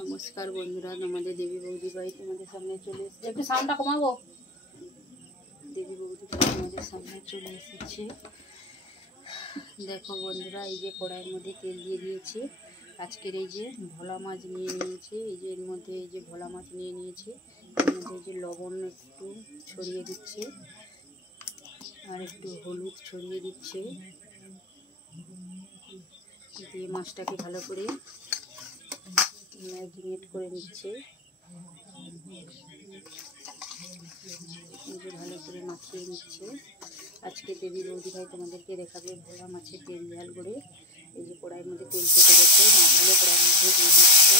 নমস্কার বন্ধুরা, আমাদের দেবী বৌদি ভাই তোমাদের সামনে চলে এসেছে। একটু সাউন্ডটা কমাবো। দেবী বৌদি ভাই তোমাদের সামনে চলে এসেছে। দেখো বন্ধুরা, এই যে কড়াইয়ের মধ্যে তেল দিয়ে দিয়েছি। আজকের এই যে ভোলা মাছ নিয়ে নিয়েছি, এই যে এর মধ্যে এই যে ভোলা মাছ নিয়ে নিয়েছি। এর মধ্যে এই যে লবণ একটু ছড়িয়ে দিচ্ছে আর একটু হলুদ ছড়িয়ে দিচ্ছে, দিয়ে মাছটাকে ভালো করে ম্যারিনেট করে নিচ্ছে। এই যে ভালো করে মাখিয়ে নিচ্ছে। আজকে দেবী বৌদি ভাই তোমাদেরকে দেখাবে ভোলা মাছের তেল ঝাল করে। এই যে কড়াইয়ের মধ্যে তেল কেটে গেছে, মাছগুলো কড়াইয়ের মধ্যে দিয়ে দিচ্ছে।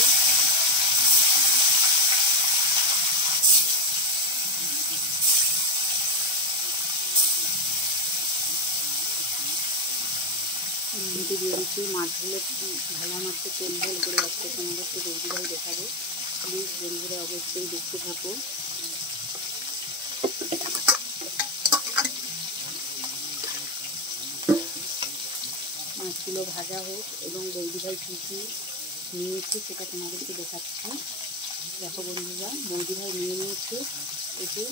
দিয়ে দিচ্ছি মাছগুলো, ভোলা মাছের তেল ঝাল করে আজকে তোমাদেরকে বৌদি ভাই দেখাবে। প্লিজ বন্ধুরা অবশ্যই দেখতে থাকো। মাছগুলো ভাজা হোক এবং বৌদি ভাই কী কী নিয়েছি সেটা তোমাদেরকে দেখাচ্ছি। দেখো বন্ধুরা, বৌদি ভাই নিয়ে নিয়েছে এই যে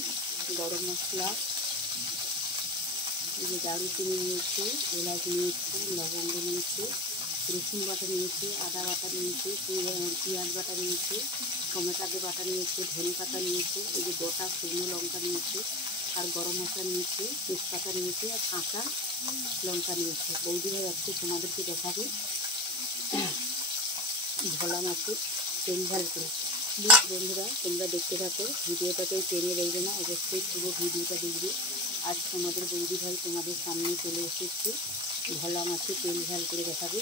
গরম মশলা, এই যে দারুচিনি নিয়েছি, এলাচ নিয়েছি, লবঙ্গ নিয়েছি, রসুন বাটা নিয়েছি, আদা বাটা নিয়েছি, পেঁয়াজ বাটা নিয়েছি, টমেটো বাটা নিয়েছি, ধনে পাতা নিয়েছি, এই যে গোটা শুকনো লঙ্কা নিয়েছি, আর গরম মশলা নিয়েছি, তেজপাতা নিয়েছি, আর কাঁচা লঙ্কা নিয়েছি। বৌদি ভাই আজকে তোমাদেরকে দেখাবে ভোলা মাছের তেল ঝাল করে। প্লিজ বন্ধুরা তোমরা দেখতে থাকো, ভিডিওটাকেও টেনে দেখবে না, অবশ্যই পুরো ভিডিওটা দেখবে। আজ তোমাদের বৌদি ভাই তোমাদের সামনে চলে এসেছে, ভোলা মাছের তেল ঝাল করে দেখাবে।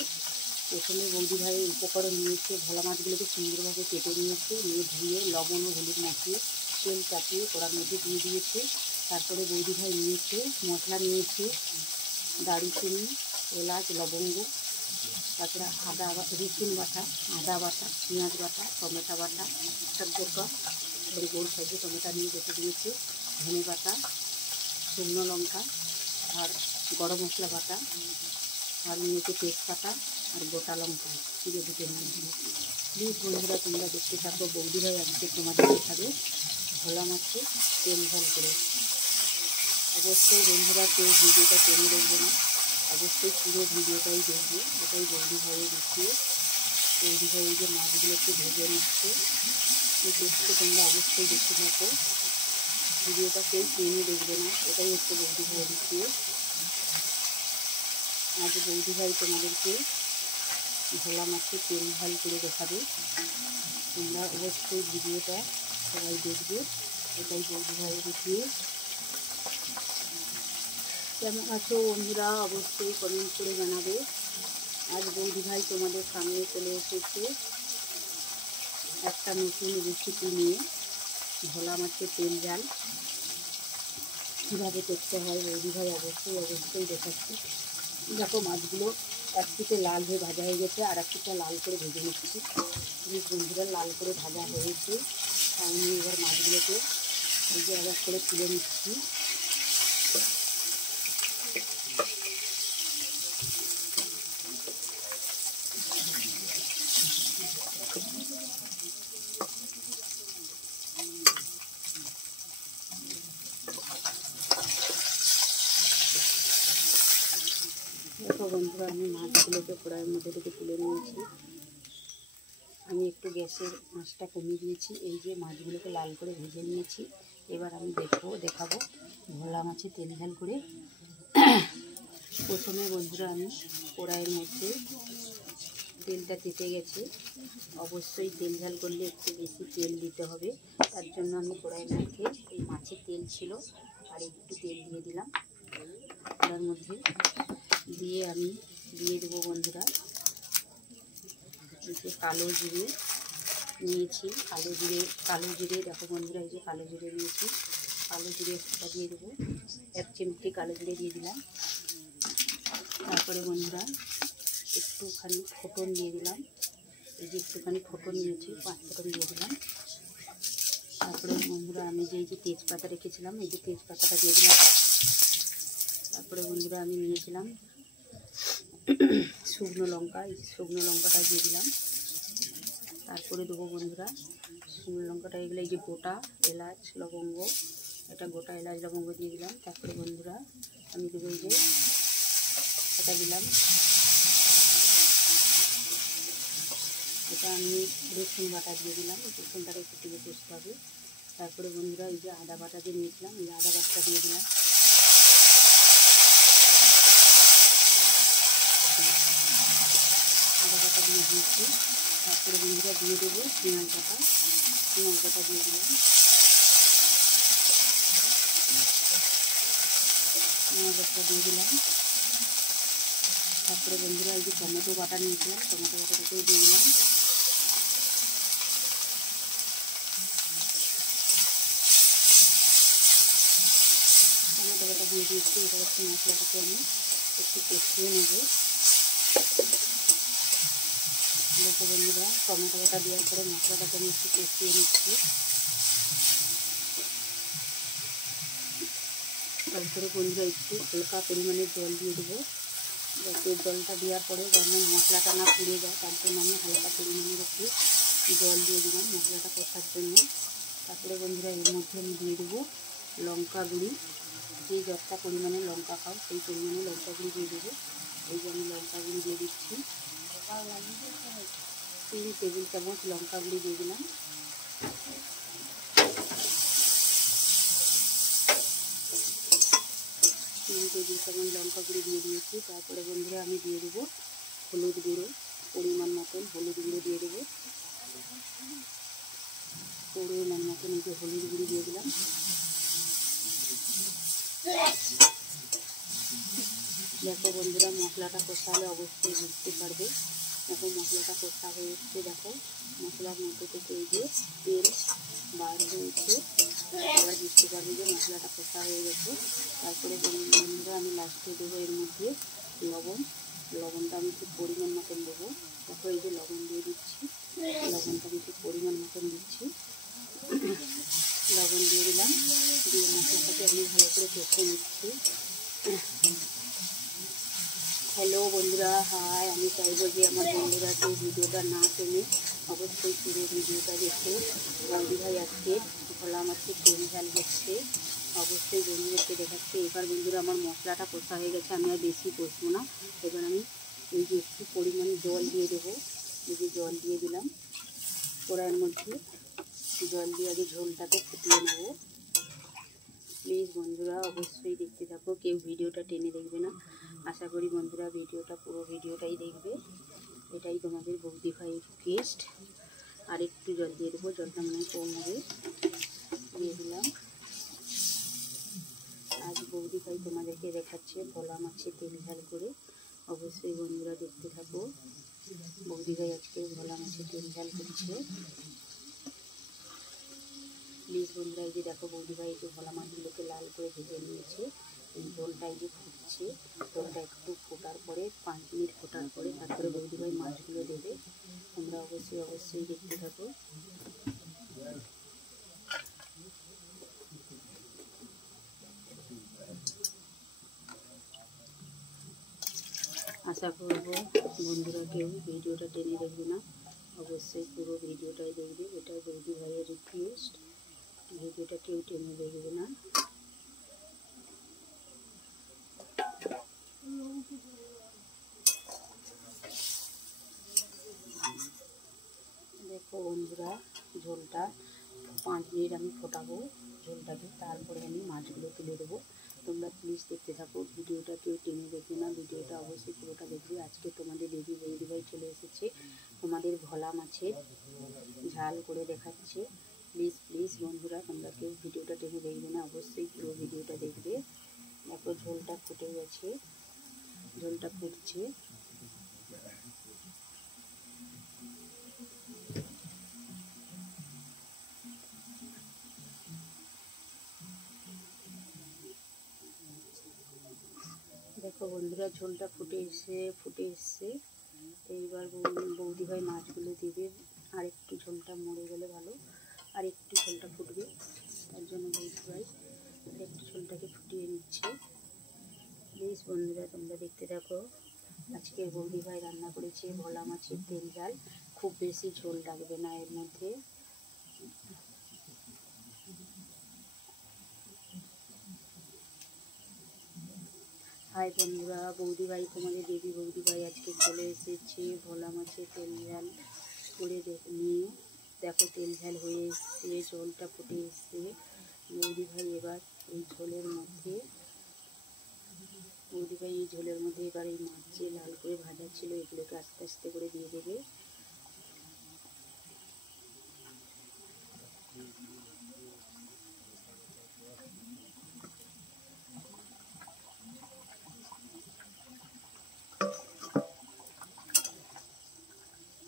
প্রথমে বৌদি ভাইয়ের উপকরণ নিয়েছে, ভোলা মাছগুলোকে সুন্দরভাবে কেটে নিয়েছে, নিয়ে ধুয়ে লবণ ও হলুদ মাখিয়ে তেল চাপিয়ে কড়ার মধ্যে দিয়ে দিয়েছে। তারপরে বৌদি ভাই নিয়েছে মশলা, নিয়েছে দারুচিনি, এলাচ, লবঙ্গ, তারপরে আদা রসুন বাটা, আদা বাটা, পেঁয়াজ বাটা, টমেটো বাটা, একটা গোটা গোল সাইজে টমেটো নিয়ে রেখে দিয়েছে, ধনে বাটা, শুকনো লঙ্কা আর গরম মশলা বাটা, আর নিয়েছে তেজপাতা আর গোটা লঙ্কা চিড়ে দিতে নিয়ে। প্লিজ বন্ধুরা তোমরা দেখতে থাকো, বৌদি ভাই আজকে তোমাদের দেখাবে ভোলা মাছের তেল ঝাল করে। অবশ্যই বন্ধুরা কেউ ভিডিওটা টেনে দেখবে না, অবশ্যই পুরো ভিডিওটাই দেখবে। এটাই বৌদি ভাইয়ের দেখিয়ে, বৌদি ভাই এই যে মাছগুলোকে ভেজে নিচ্ছে, এই দেখতে তোমরা অবশ্যই দেখতে থাকো, ভিডিওটা কেউ টেনে দেখবে না, এটাই হচ্ছে বৌদি ভাইয়ের দেখিয়ে। আজ বৌদি ভাই তোমাদেরকে ভোলা মাছের তেল ঝাল করে দেখাবে। তোমরা অবশ্যই ভিডিওটা সবাই দেখবে, এটাই বৌদি ভাইয়ের দেখিয়ে। কেমন আছো বন্ধুরা অবশ্যই কমেন্ট করে জানাবে। আজ বৌদি ভাই তোমাদের সামনে চলে এসেছে একটা নতুন রেসিপি নিয়ে, ভোলা মাছের তেল ঝাল কীভাবে করতে হয় বৌদি ভাই অবশ্যই দেখাচ্ছি। দেখো মাছগুলো এক পিঠে লাল হয়ে ভাজা হয়ে গেছে, আর এক পিঠে লাল করে ভেজে নিচ্ছি। প্লিজ বন্ধুরা লাল করে ভাজা হয়েছে, আমি এবার মাছগুলোকে এই যে আবার করে তুলে নিচ্ছি। দেখো বন্ধুরা, আমি মাছগুলোকে কড়াইয়ের মধ্যে থেকে তুলে নিয়েছি। আমি একটু গ্যাসের আঁচটা কমিয়ে দিয়েছি। এই যে মাছগুলোকে লাল করে ভেজে নিয়েছি, এবার আমি দেখাবো ভোলা মাছের তেল ঝাল করে। প্রথমে বন্ধুরা আমি কড়াইয়ের মধ্যে তেলটা তেতে গেছে, অবশ্যই তেল ঝাল করলে একটু বেশি তেল দিতে হবে, তার জন্য আমি কড়াইয়ের মধ্যে এই মাছের তেল ছিল আর একটু তেল দিয়ে দিলাম। কড়াইয়ের মধ্যে দিয়ে আমি দিয়ে দেবো বন্ধুরা এই যে কালো জিরে নিয়েছি, কালো জিরে দেখো বন্ধুরা, এই যে কালো জিরে নিয়েছি, কালো জিরে একটা দিয়ে দেবো, 1 চিমটি কালো জিরে দিয়ে দিলাম। তারপরে বন্ধুরা একটুখানি ফোড়ন দিয়ে দিলাম, এই যে একটুখানি ফোড়ন নিয়েছি, 5 ফোড়ন দিয়ে দিলাম। তারপরে বন্ধুরা আমি যে এই যে তেজপাতা রেখেছিলাম, এই যে তেজপাতাটা দিয়ে দিলাম। তারপরে বন্ধুরা আমি নিয়েছিলাম শুকনো লঙ্কা, এই শুকনো লঙ্কাটা দিয়ে দিলাম। তারপরে দেবো বন্ধুরা শুকনো লঙ্কাটা, এগুলো এই যে গোটা এলাচ লবঙ্গ, এটা গোটা এলাচ লবঙ্গ দিয়ে দিলাম। তারপরে বন্ধুরা আমি দেবো এই যে এটা দিলাম, এটা আমি রসুন বাটা দিয়ে দিলাম, রসুনটাকে একটু টিপে কষতে হবে। তারপরে বন্ধুরা এই যে আদা বাটা দিয়ে নিয়েছিলাম, এই আদা বাটাটা দিয়ে দিলাম। আদা বাটা দিয়ে দিয়েছি। তারপরে বন্ধুরা দিয়ে দেবো পেঁয়াজ বাটা দিয়ে দিলাম। পেঁয়াজ বাটা দিয়ে দিলাম। তারপরে বন্ধুরা এই যে টমেটো বাটা নিয়েছিলাম, টমেটো বাটাটাকেও দিয়ে দিলাম। টমেটো বাটা দিয়ে দিয়েছি। এবার একটু মশলাটাকে আমি একটু কষিয়ে নেব। দেখো বন্ধুরা টমেটো বাটা দেওয়ার পরে মশলাটাকে আমি একটু কষিয়ে নিচ্ছি। তারপরে বন্ধুরা একটু হালকা পরিমাণে জল দিয়ে দেবো, যাতে জলটা দেওয়ার পরে যেন মশলাটা না পুড়ে যায়, তার জন্য আমি হালকা পরিমাণের একটু জল দিয়ে দিলাম মশলাটা কষার জন্য। তারপরে বন্ধুরা এর মধ্যে আমি দিয়ে দেবো লঙ্কা গুঁড়ি, যে যতটা পরিমাণে লঙ্কা খাও সেই পরিমাণে লঙ্কা গুঁড়ি দিয়ে দেবো। এই যে আমি লঙ্কা গুঁড়ি দিয়ে দিচ্ছি, 3 টেবিল চামচ লঙ্কা গুঁড়ি দিয়ে দিলাম। 3 টেবিল চামচ লঙ্কা গুঁড়ি দিয়ে দিয়েছি। তারপরে বন্ধুরা আমি দিয়ে দেবো হলুদ গুঁড়ো, পরিমাণ মতন হলুদ গুঁড়ো দিয়ে দেবো। পরিমাণ মতন এই যে হলুদ গুঁড়ি দিয়ে দিলাম। দেখো বন্ধুরা মশলাটা কষালে অবশ্যই বুঝতে পারবে। দেখো মশলাটা কষা হয়ে এসছে, দেখো মশলার মধ্যে থেকে এই যে তেল বার হয়েছে, এবার বুঝতে পারবে যে মশলাটা কষা হয়ে গেছে। তারপরে বন্ধুরা আমি লাস্টে দেবো এর মধ্যে লবণটা আমি খুব পরিমাণ মতন দেবো। দেখো এই যে লবণ দিয়ে দিচ্ছি, লবণটা আমি খুব পরিমাণ মতন দিচ্ছি। লবণ দিয়ে দিলাম, দিয়ে মশলাটাকে আমি ভালো করে কষে নিচ্ছি। হ্যালো বন্ধুরা, হাই। আমি চাইবো যে আমার বন্ধুরা কেউ ভিডিওটা না টেনে অবশ্যই পুরো ভিডিওটা দেখে। বৌদি ভাই আজকে ভোলা মাছের তেল ঝাল হচ্ছে, অবশ্যই বন্ধুদেরকে দেখাচ্ছে। এবার বন্ধুরা আমার মশলাটা কষা হয়ে গেছে, আমি আর বেশি কষবো না। এবার আমি এই যে একটু পরিমাণে জল দিয়ে দেবো, এই যে জল দিয়ে দিলাম কড়াইয়ের মধ্যে। জল দিয়ে আগে ঝোলটাকে ফুটিয়ে নেবো। প্লিজ বন্ধুরা অবশ্যই দেখতে থাকো, কেউ ভিডিওটা টেনে দেখবে না। আশা করি বন্ধুরা ভিডিওটা পুরো ভিডিওটাই দেখবে, এটাই তোমাদের বৌদি ভাই রিকোয়েস্ট। আর একটু জল দিয়ে দেবো, জলটা মনে কম হবে, দিয়ে দিলাম। আজ বৌদি ভাই তোমাদেরকে দেখাচ্ছে ভোলা মাছের তেল ঝাল করে, অবশ্যই বন্ধুরা দেখতে থাকো। বৌদি ভাই আজকে ভোলা মাছের তেল ঝাল করছে। প্লিজ বন্ধুরা এই যে দেখো বৌদি ভাই এই যে ভোলা মাছগুলোকে লাল করে ভেজে নিয়েছে। এই ঝোলটা এই যে ফুটছে, ঝোলটা একটু ফোটার পরে 5 মিনিট ফোটার পরে তারপরে বৌদি ভাই মাছগুলো দেবে। তোমরা অবশ্যই দেখতে থাকো। আশা করবো বন্ধুরা কেউ ভিডিওটা টেনে দেখবে না, অবশ্যই পুরো ভিডিওটাই দেখবে, এটাই বৌদি ভাইয়ের রিকোয়েস্ট। ভিডিওটা কেউ টেনে দেখবে না। দেখো বন্ধুরা ঝোলটা 5 মিনিট আমি ফোটাবো ঝোলটাকে, তারপরে আমি মাছগুলো তুলে দেবো। তোমরা প্লিজ দেখতে থাকো, ভিডিওটা কেউ টেনে দেখবে না, ভিডিওটা অবশ্যই পুরোটা দেখবে। আজকে তোমাদের দিদি বৌদি ভাই চলে এসেছে, তোমাদের ভোলা মাছের ঝাল করে দেখাচ্ছে। প্লিজ বন্ধুরা তোমরা কেউ ভিডিওটা টেনে দেখবে না, অবশ্যই পুরো ভিডিওটা দেখবে। দেখো ঝোলটা ফুটে গেছে, ঝোলটা ফুটছে। দেখো বন্ধুরা ঝোলটা ফুটে এসছে। এইবার বৌদি ভাই মাছগুলো দেবে। আর একটু ঝোলটা মরে গেলে ভালো, আর একটু ঝোলটা ফুটবে, তার জন্য বৌদি ভাই একটু ঝোলটাকে ফুটিয়ে নিচ্ছে। প্লিজ বন্ধুরা তোমরা দেখতে থাকো। আজকে বৌদি ভাই রান্না করেছে ভোলা মাছের তেল ঝাল। খুব বেশি ঝোল লাগবে না এর মধ্যে। হাই বন্ধুরা, বৌদি ভাই, তোমাদের বেবি বৌদি ভাই আজকে চলে এসেছে ভোলা মাছের তেল ঝাল করে নিয়ে। দেখো তেল ঝাল হয়ে এসছে, ঝোলটা ফুটে এসছে। বৌদি ভাই এবার এই ঝোলের মধ্যে এবার এই মাছ যে লাল করে ভাজা ছিল এগুলোকে আস্তে আস্তে করে দিয়ে দেবে।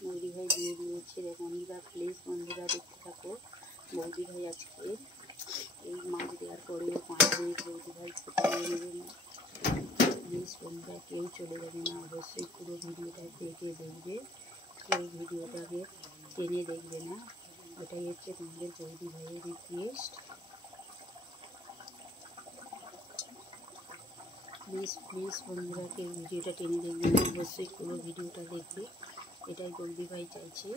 বৌদি ভাই দিয়ে দিয়েছে। বন্ধুরা প্লিজ বন্ধুরা দেখতে থাকো। বৌদি ভাই আজকে এই মাছ দেওয়ার পরেও 5 মিনিট বৌদি ভাই ফুটিয়ে নেবে না। প্লিজ বন্ধুরা কেউ চলে যাবে না, অবশ্যই পুরো ভিডিওটা দেখে দেখবে, কেউ ভিডিওটাকে টেনে দেখবে না। ওটাই হচ্ছে তোমাদের বৌদি ভাইয়ের রিকোয়েস্ট। প্লিজ বন্ধুরা কেউ ভিডিওটা টেনে দেখবে না, অবশ্যই পুরো ভিডিওটা দেখবে, এটাই বৌদি ভাই চাইছে।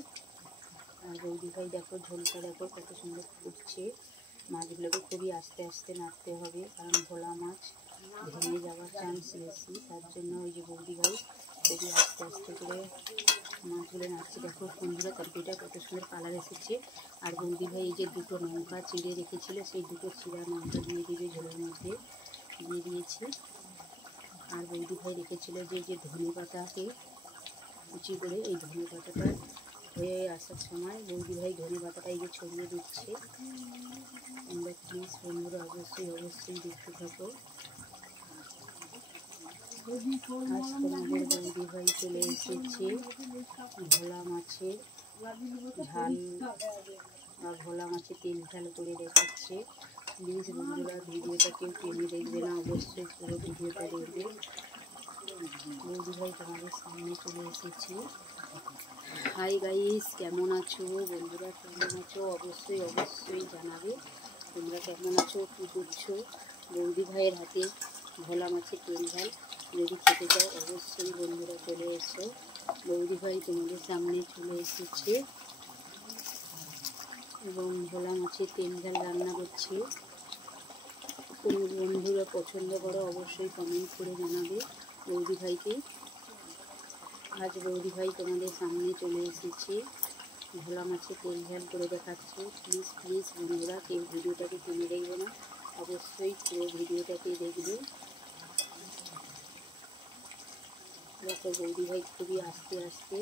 আর বৌদি ভাই দেখো ঝোলটা দেখো কত সুন্দর ফুটছে। মাছগুলোকে খুবই আস্তে আস্তে নাড়তে হবে, কারণ ভোলা মাছ ভেঙে যাওয়ার চান্স বেশি। তার জন্য ওই যে বৌদি ভাই খুবই আস্তে আস্তে করে মাছগুলো নাড়ছে। দেখো বন্ধুরা তরকারিটা কত সুন্দর কালার এসেছে। আর বৌদি ভাই এই যে 2টো লঙ্কা চিড়ে রেখেছিল, সেই 2টো চিড়া লঙ্কা দিয়ে দিবে ঝোলের মধ্যে, দিয়ে দিয়েছি। আর বৌদি ভাই রেখেছিল যে ধনে পাতাকে কুচি করে, এই ধনে পাতাটা হয়ে আসার সময় বৌদি ভাই ধনে পাতাটা এই যে ছড়িয়ে দিচ্ছে। তোমরা প্লিজ বন্ধুরা অবশ্যই দেখতে থাকো। আজ তোমাদের বৌদি ভাই চলে এসেছে ভোলা মাছের ঝাল বা ভোলা মাছের তেল ঝাল করে দেখাচ্ছে। প্লিজ বন্ধুরা ভিডিওটা কেউ টেনে দেখবে না, অবশ্যই পুরো ভিডিওটা দেখবে। বৌদি ভাই তোমাদের সামনে চলে এসেছে। হাই গাইস, কেমন আছো বন্ধুরা? কেমন আছো অবশ্যই জানাবে। তোমরা কেমন আছো, কী করছো? বৌদি ভাইয়ের হাতে ভোলা মাছের তেল ঝাল যদি খেতে চাও অবশ্যই বন্ধুরা চলে এসো। বৌদি ভাই তোমাদের সামনে চলে এসেছে এবং ভোলা মাছের তেল ঝাল রান্না করছে। কোন বন্ধুরা পছন্দ করো অবশ্যই কমেন্ট করে জানাবে বৌদি ভাইকে। আজ বৌদি ভাই তোমাদের সামনে চলে এসেছে, ভোলা মাছের তেল ঝাল করে দেখাচ্ছে। প্লিজ বন্ধুরা কেউ ভিডিওটাকে টেনে দেখবে না, অবশ্যই পুরো ভিডিওটাকে দেখবে। দেখো বৌদি ভাই খুবই আস্তে আস্তে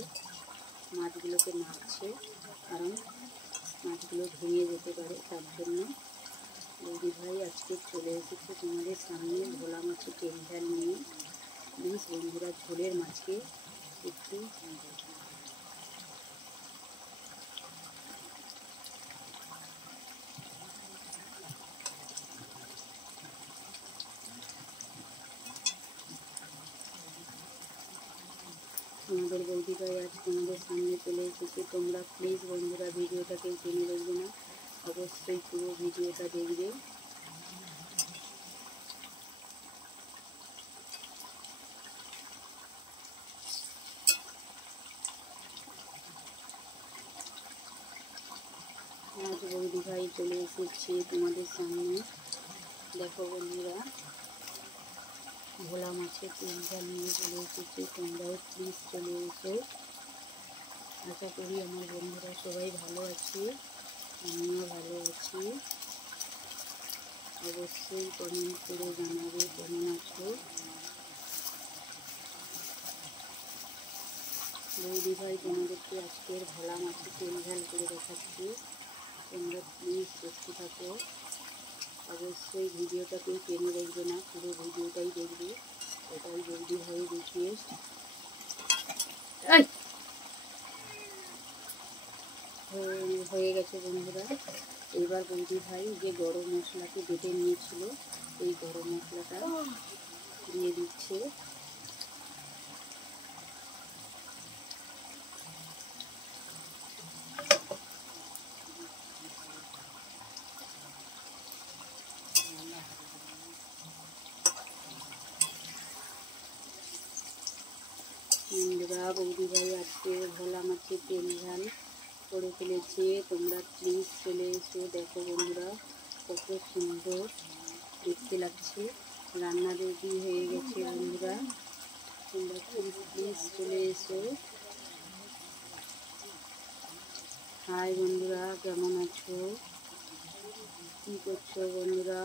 মাছগুলোকে নাড়ছে, কারণ মাছগুলো ভেঙে যেতে পারে, তার জন্য বৌদি ভাই আজকে চলে এসেছে তোমাদের সামনে ভোলা মাছের তেল ঝাল নিয়ে। প্লিজ বন্ধুরা ঝোলের মাছকে একটু তোমাদের বৌদি ভাই আজ তোমাদের সামনে চলে এসেছে। তোমরা প্লিজ বন্ধুরা ভিডিওটাকে টেনে দেখবে না, অবশ্যই পুরো ভিডিওটা দেখবে। আজ বৌদি ভাই চলে এসেছে তোমাদের সামনে। দেখো বন্ধুরা ভোলা মাছের তেল ঝাল নিয়ে চলে এসেছে। তোমরাও প্লিজ চলে এসো। আশা করি আমার বন্ধুরা সবাই ভালো আছে, আমিও ভালো আছি। অবশ্যই কমেন্ট করে জানাবে কেমন আছো। বৌদি ভাই তোমাদেরকে আজকের ভোলা মাছের তেল ঝাল করে দেখাচ্ছি। তোমরা প্লিজ দেখতে থাকো, অবশ্যই ভিডিওটাকেও টেনে দেখবে না, পুরো ভিডিওটাই দেখবে, এটাই বৌদি ভাইয়ের রিকোয়েস্ট। হয়ে গেছে বন্ধুরা। এবার বৌদি ভাই যে গরম মশলাকে বেটে নিয়েছিল এই গরম মশলাটা দিয়ে দিচ্ছে। বন্ধুরা বৌদি ভাই মাছের তেল ঝাল করে ফেলেছে। তোমরা প্লিজ চলে এসো, দেখো বন্ধুরা কত সুন্দর দেখতে লাগছে। রান্না রেডি হয়ে গেছে বন্ধুরা, তোমরা প্লিজ চলে এসো। হাই বন্ধুরা, কেমন আছো, কী করছো বন্ধুরা?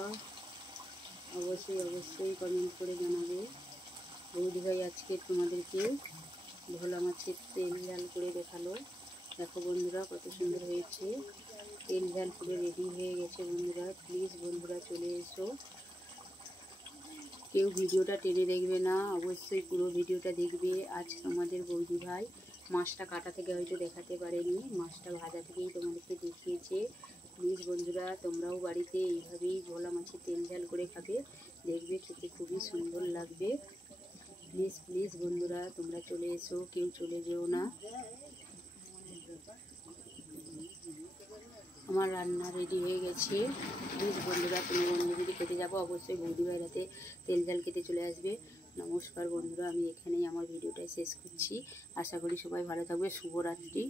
অবশ্যই কমেন্ট করে জানাবে। বৌদি ভাই আজকে তোমাদেরকে ভোলা মাছের তেল ঝাল করে দেখালো। দেখো বন্ধুরা কত সুন্দর হয়েছে, তেল ঝাল করে রেডি হয়ে গেছে বন্ধুরা। প্লিজ বন্ধুরা চলে এসো, কেউ ভিডিওটা টেনে দেখবে না, অবশ্যই পুরো ভিডিওটা দেখবে। আজ তোমাদের বৌদি ভাই মাছটা কাটা থেকে হয়তো দেখাতে পারেনি, মাছটা ভাজা থেকেই তোমাদেরকে দেখিয়েছে। প্লিজ বন্ধুরা তোমরাও বাড়িতে এইভাবেই ভোলা মাছের তেল ঝাল করে খাবে, দেখবে খেতে খুবই সুন্দর লাগবে। প্লিজ বন্ধুরা তোমরা চলে এসো, কেউ চলে যেও না। আমার রান্না রেডি হয়ে গেছে। প্লিজ বন্ধুরা কোনো বন্ধু যদি খেতে যাবো, অবশ্যই বৌদি ভাইয়ের হাতে তেল ঝাল খেতে চলে আসবে। নমস্কার বন্ধুরা, আমি এখানেই আমার ভিডিওটা শেষ করছি। আশা করি সবাই ভালো থাকবে। শুভরাত্রি।